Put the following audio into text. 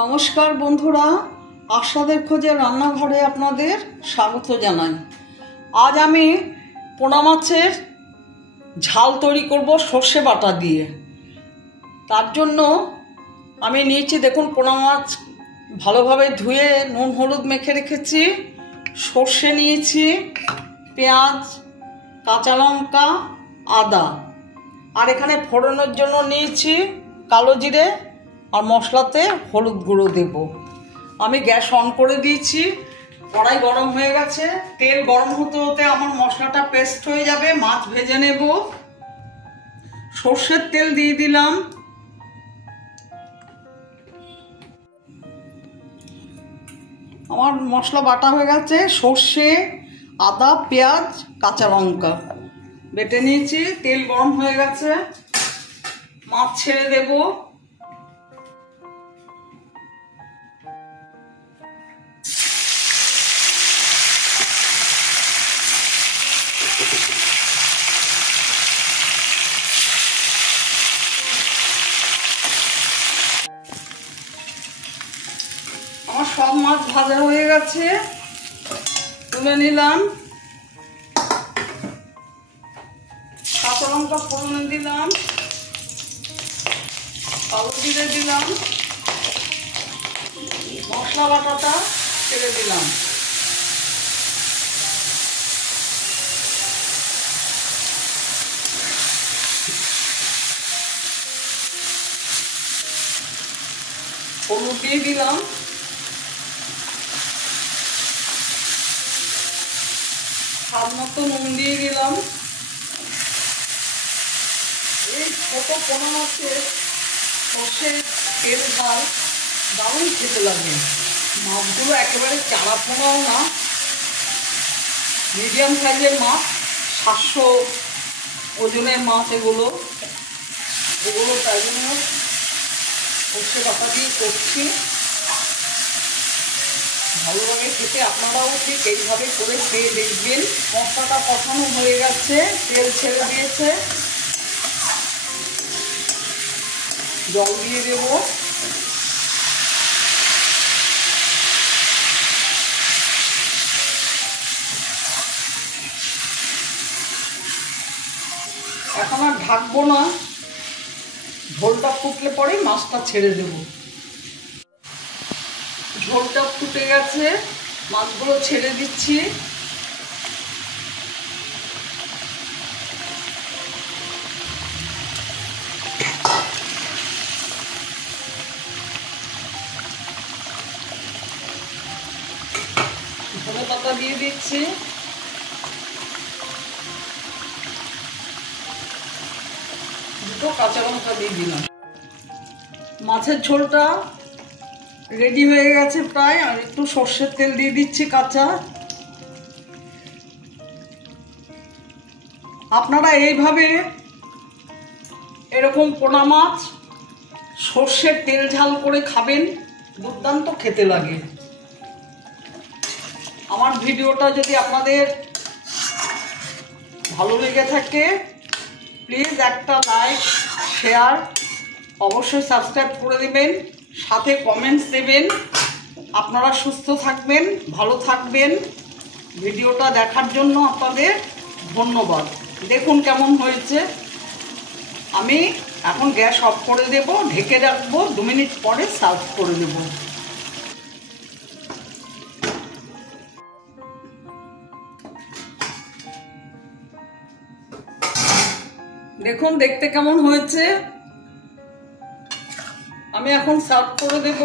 নমস্কার বন্ধুরা, আশাদের খোঁজে রান্নাঘরে আপনাদের স্বাগত জানাই। আজ আমি পোনা মাছের ঝাল তৈরি করব সর্ষে বাটা দিয়ে। তার জন্য আমি নিয়েছি, দেখুন, পোনা মাছ ভালোভাবে ধুয়ে নুন হলুদ মেখে রেখেছি। সর্ষে নিয়েছি, পেঁয়াজ, কাঁচা লঙ্কা, আদা, আর এখানে ফোড়নের জন্য নিয়েছি কালো জিরে, আর মশলাতে হলুদ গুঁড়ো দেব। আমি গ্যাস অন করে দিয়েছি, কড়াই গরম হয়ে গেছে। তেল গরম হতে হতে আমার মশলাটা পেস্ট হয়ে যাবে। মাছ ভেজে নেব। সর্ষের তেল দিয়ে দিলাম। আমার মশলা বাটা হয়ে গেছে। সর্ষে, আদা, পেঁয়াজ, কাঁচা লঙ্কা বেটে নিয়েছি। তেল গরম হয়ে গেছে, মাছ ছেড়ে দেব। আমার সব মাছ ভাজা হয়ে গেছে, তুলে নিলাম। কাঁচা লঙ্কা ফোড়নে দিলাম, কালো জিরে দিলাম, মশলা বাটাটা ছেড়ে দিলাম। হলুদ দিয়ে দিলাম, স্বাদ মতো নুন দিয়ে দিলাম। এই ছোট পোনা মাছের সর্ষের তেল ঝাল দারুণ খেতে লাগে। মাছগুলো একেবারে চারা পোনাও না, মিডিয়াম সাইজের মাছ, 700 ওজনের মাছ এগুলো। তাই জন্য সর্ষে বাটা দিয়ে করছি। ভালো লাগে খেতে, আপনারাও ঠিক এইভাবে করে খেয়ে দেখবেন। মশলাটা কষানো হয়ে গেছে, তেল ছেড়ে দিয়েছে, জল দিয়ে দেব। এখন আর ঢাকবো না, ঝোলটা ফুটলে পরে মাছটা ছেড়ে দেব। ঝোলটা ফুটে গেছে, মাছগুলো ছেড়ে দিচ্ছি। ধনে পাতা দিয়ে দিচ্ছি। দুটো কাঁচা লঙ্কা দিয়ে দিলাম। মাছের ঝোলটা রেডি হয়ে গেছে প্রায়। আর একটু সর্ষের তেল দিয়ে দিচ্ছি কাঁচা। আপনারা এইভাবে এরকম পোনা মাছ সর্ষের তেল ঝাল করে খাবেন, দুর্দান্ত খেতে লাগে। আমার ভিডিওটা যদি আপনাদের ভালো লেগে থাকে, প্লিজ একটা লাইক, শেয়ার, অবশ্যই সাবস্ক্রাইব করে দেবেন, সাথে কমেন্টস দেবেন। আপনারা সুস্থ থাকবেন, ভালো থাকবেন। ভিডিওটা দেখার জন্য আপনাদের ধন্যবাদ। দেখুন কেমন হয়েছে। আমি এখন গ্যাস অফ করে দেব, ঢেকে রাখবো। 2 মিনিট পরে সার্ভ করে দেব। দেখুন দেখতে কেমন হয়েছে। আমি এখন সার্ভ করে দেব।